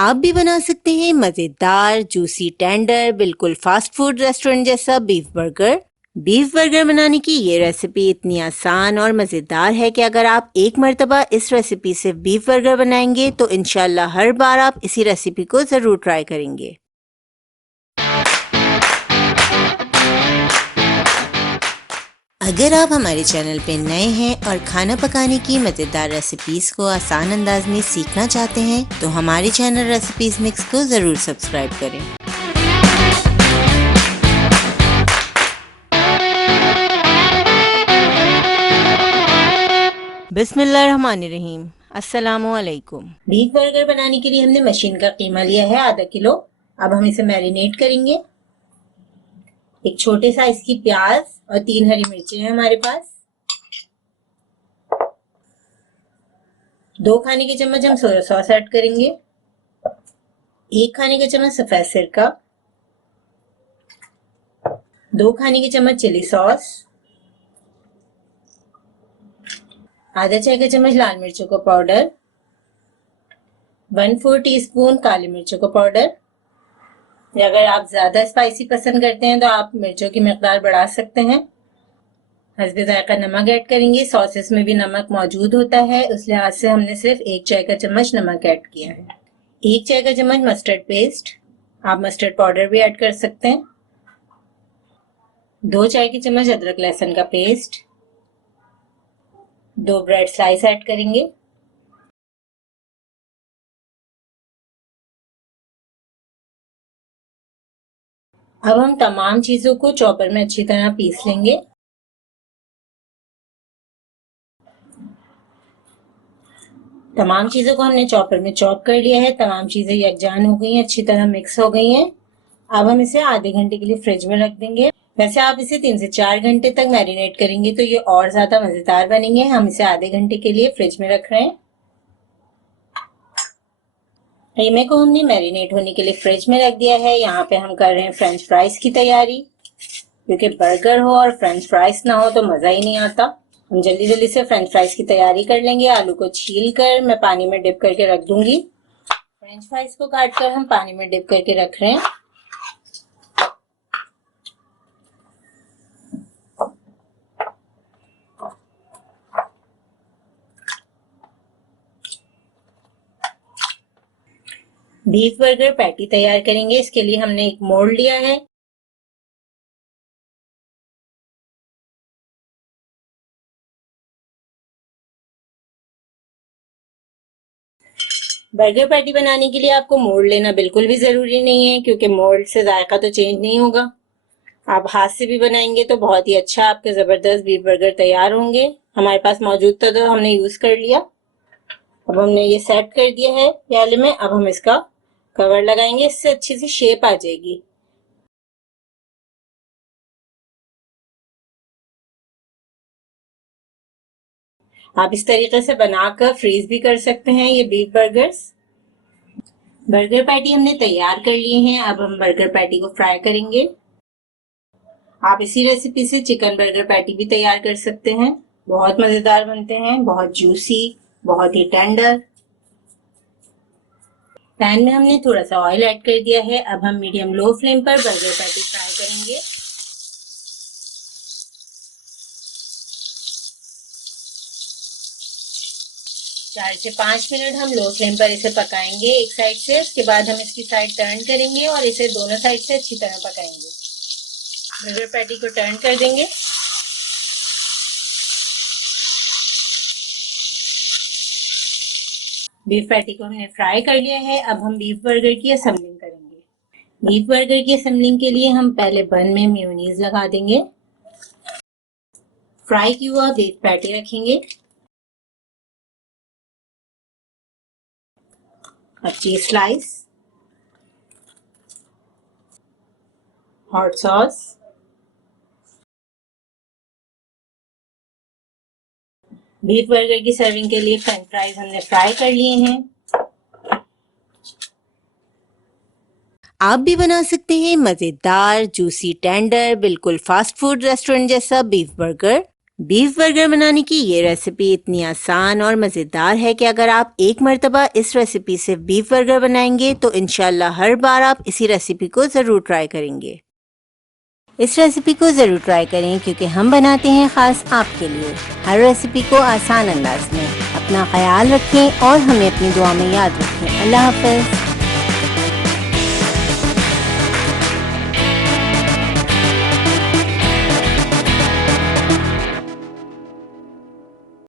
आप भी बना सकते हैं मज़ेदार, जूसी, टेंडर, बिल्कुल फास्ट फूड रेस्टोरेंट जैसा बीफ बर्गर। बीफ बर्गर बनाने की ये रेसिपी इतनी आसान और मज़ेदार है कि अगर आप एक मर्तबा इस रेसिपी से बीफ बर्गर बनाएंगे तो इंशाल्लाह हर बार आप इसी रेसिपी को ज़रूर ट्राई करेंगे। अगर आप हमारे चैनल पे नए हैं और खाना पकाने की मज़ेदार रेसिपीज़ को आसान अंदाज में सीखना चाहते हैं तो हमारे चैनल रेसिपीज़ मिक्स को ज़रूर सब्सक्राइब करें। बिस्मिल्लाहिर्रहमानिर्रहीम। अस्सलामु अलैकुम। बीफ बर्गर बनाने के लिए हमने मशीन का कीमा लिया है आधा किलो। अब हम इसे मैरिनेट करेंगे। एक छोटे साइज की प्याज और 3 हरी मिर्चें हैं हमारे पास। 2 खाने के चम्मच हम सोया सॉस ऐड करेंगे। 1 खाने का चम्मच सफेद सिरका। 2 खाने के चम्मच चिली सॉस। आधा चाय का चम्मच लाल मिर्चों का पाउडर। 1/4 टीस्पून काली मिर्चों का पाउडर। अगर आप ज्यादा स्पाइसी पसंद करते हैं तो आप मिर्चों की मिकदार बढ़ा सकते हैं। हस्बे जायका नमक ऐड करेंगे। सॉसेस में भी नमक मौजूद होता है, उस लिहाज से हमने सिर्फ 1 चाय का चम्मच नमक ऐड किया है। 1 चाय का चम्मच मस्टर्ड पेस्ट, आप मस्टर्ड पाउडर भी ऐड कर सकते हैं। 2 चाय के चम्मच अदरक लहसुन का पेस्ट। 2 ब्रेड स्लाइस ऐड करेंगे। अब हम तमाम चीजों को चॉपर में अच्छी तरह पीस लेंगे। तमाम चीजों को हमने चॉपर में चॉप कर लिया है। तमाम चीजें यकजान हो गई हैं, अच्छी तरह मिक्स हो गई हैं। अब हम इसे आधे घंटे के लिए फ्रिज में रख देंगे। वैसे आप इसे 3 से 4 घंटे तक मैरिनेट करेंगे तो ये और ज्यादा मजेदार बनेंगे। हम इसे आधे घंटे के लिए फ्रिज में रख रहे हैं। कीमे को हमने मैरिनेट होने के लिए फ्रिज में रख दिया है। यहाँ पे हम कर रहे हैं फ्रेंच फ्राइज की तैयारी, क्योंकि बर्गर हो और फ्रेंच फ्राइज ना हो तो मजा ही नहीं आता। हम जल्दी जल्दी से फ्रेंच फ्राइज की तैयारी कर लेंगे। आलू को छील कर मैं पानी में डिप करके रख दूंगी। फ्रेंच फ्राइज को काट कर हम पानी में डिप करके रख रहे हैं। बीफ बर्गर पैटी तैयार करेंगे। इसके लिए हमने एक मोल्ड लिया है। बर्गर पैटी बनाने के लिए आपको मोल्ड लेना बिल्कुल भी जरूरी नहीं है, क्योंकि मोल्ड से जायका तो चेंज नहीं होगा। आप हाथ से भी बनाएंगे तो बहुत ही अच्छा आपके जबरदस्त बीफ बर्गर तैयार होंगे। हमारे पास मौजूद था तो हमने यूज कर लिया। अब हमने ये सेट कर दिया है प्याले में। अब हम इसका कवर लगाएंगे, इससे अच्छी सी शेप आ जाएगी। आप इस तरीके से बनाकर फ्रीज भी कर सकते हैं ये बीफ बर्गर्स। बर्गर पैटी हमने तैयार कर लिए हैं। अब हम बर्गर पैटी को फ्राई करेंगे। आप इसी रेसिपी से चिकन बर्गर पैटी भी तैयार कर सकते हैं। बहुत मजेदार बनते हैं, बहुत जूसी, बहुत ही टेंडर। पैन में हमने थोड़ा सा ऑयल ऐड कर दिया है। अब हम मीडियम लो फ्लेम पर बर्गर पैटी फ्राई करेंगे। चार से 5 मिनट हम लो फ्लेम पर इसे पकाएंगे एक साइड से। उसके बाद हम इसकी साइड टर्न करेंगे और इसे दोनों साइड से अच्छी तरह पकाएंगे। बर्गर पैटी को टर्न कर देंगे। बीफ पैटी को हमने फ्राई कर लिया है। अब हम बीफ बर्गर की असेंबलिंग करेंगे। बीफ बर्गर की असेंबलिंग के लिए हम पहले बन में मेयोनीज लगा देंगे। फ्राई की हुआ बीफ पैटी रखेंगे। अब cheese slice, hot sauce, beef burger की सर्विंग के लिए फ्रेंच फ्राइज हमने फ्राई कर लिए हैं। आप भी बना सकते हैं मज़ेदार, जूसी, टेंडर, बिल्कुल फास्ट फूड रेस्टोरेंट जैसा बीफ बर्गर। बीफ बर्गर बनाने की ये रेसिपी इतनी आसान और मज़ेदार है कि अगर आप एक मर्तबा इस रेसिपी से बीफ बर्गर बनाएंगे तो इंशाल्लाह हर बार आप इसी रेसिपी को ज़रूर ट्राई करेंगे। इस रेसिपी को ज़रूर ट्राई करें क्योंकि हम बनाते हैं ख़ास आपके लिए हर रेसिपी को आसान अंदाज में। अपना ख्याल रखें और हमें अपनी दुआ में याद रखें। अल्लाह हाफ़िज़।